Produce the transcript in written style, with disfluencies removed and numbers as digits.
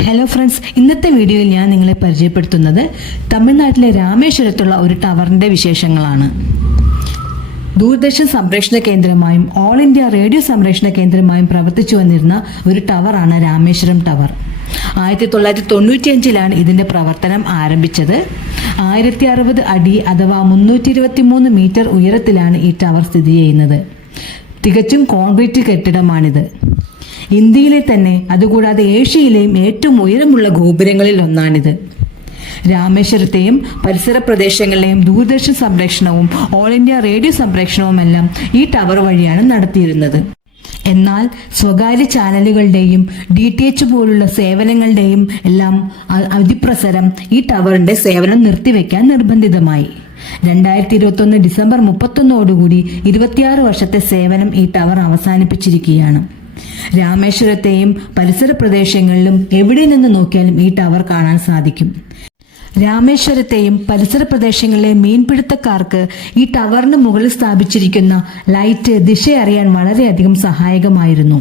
Hello friends, ഇന്നത്തെ വീഡിയോയിൽ ഞാൻ നിങ്ങളെ പരിചയപ്പെടുത്തുന്നത് തമിഴ്നാട്ടിലെ രാമേശ്വരത്തുള്ള ഒരു ടവറിന്റെ വിശേഷങ്ങളാണ്. ദൂരദർശൻ സംപ്രേഷണ കേന്ദ്രമായും ഓൾ ഇന്ത്യ റേഡിയോ സംപ്രേഷണ കേന്ദ്രമായും പ്രവർത്തിച്ചു വന്നിരുന്ന ഒരു ടവറാണ് രാമേശ്വരം ടവർ. 1995 ഇതിന്റെ പ്രവർത്തനം ആരംഭിച്ചത്. 1060 അടി അഥവാ 323 മീറ്റർ ഉയരത്തിലാണ് ഈ ടവർ സ്ഥിതി ചെയ്യുന്നത്. തികച്ചും കോൺക്രീറ്റ് കെട്ടിടമാണിത്. ഇന്ത്യയിലെ തന്നെ, അതുകൂടാതെ ഏഷ്യയിലെയും ഏറ്റവും ഉയരമുള്ള ഗോപുരങ്ങളിൽ ഒന്നാണിത്. രാമേശ്വരത്തെയും പരിസര പ്രദേശങ്ങളിലെയും ദൂരദർശൻ സംപ്രേഷണവും ഓൾ ഇന്ത്യ റേഡിയോ സംപ്രേഷണവുമെല്ലാം ഈ ടവർ വഴിയാണ് നടത്തിയിരുന്നത്. എന്നാൽ സ്വകാര്യ ചാനലുകളുടെയും DTH പോലുള്ള സേവനങ്ങളുടെയും എല്ലാം അതിപ്രസരം ഈ ടവറിന്റെ സേവനം നിർത്തിവെക്കാൻ നിർബന്ധിതമായി. 2021 ഡിസംബർ 31 26 വർഷത്തെ സേവനം ഈ ടവർ അവസാനിപ്പിച്ചിരിക്കുകയാണ്. രാമേശ്വരത്തെയും പരിസര പ്രദേശങ്ങളിലും എവിടെ നിന്ന് നോക്കിയാലും ഈ ടവർ കാണാൻ സാധിക്കും. രാമേശ്വരത്തെയും പരിസര പ്രദേശങ്ങളിലെ മീൻപിടുത്തക്കാർക്ക് ഈ ടവറിന് മുകളിൽ സ്ഥാപിച്ചിരിക്കുന്ന ലൈറ്റ് ദിശ അറിയാൻ വളരെയധികം സഹായകമായിരുന്നു.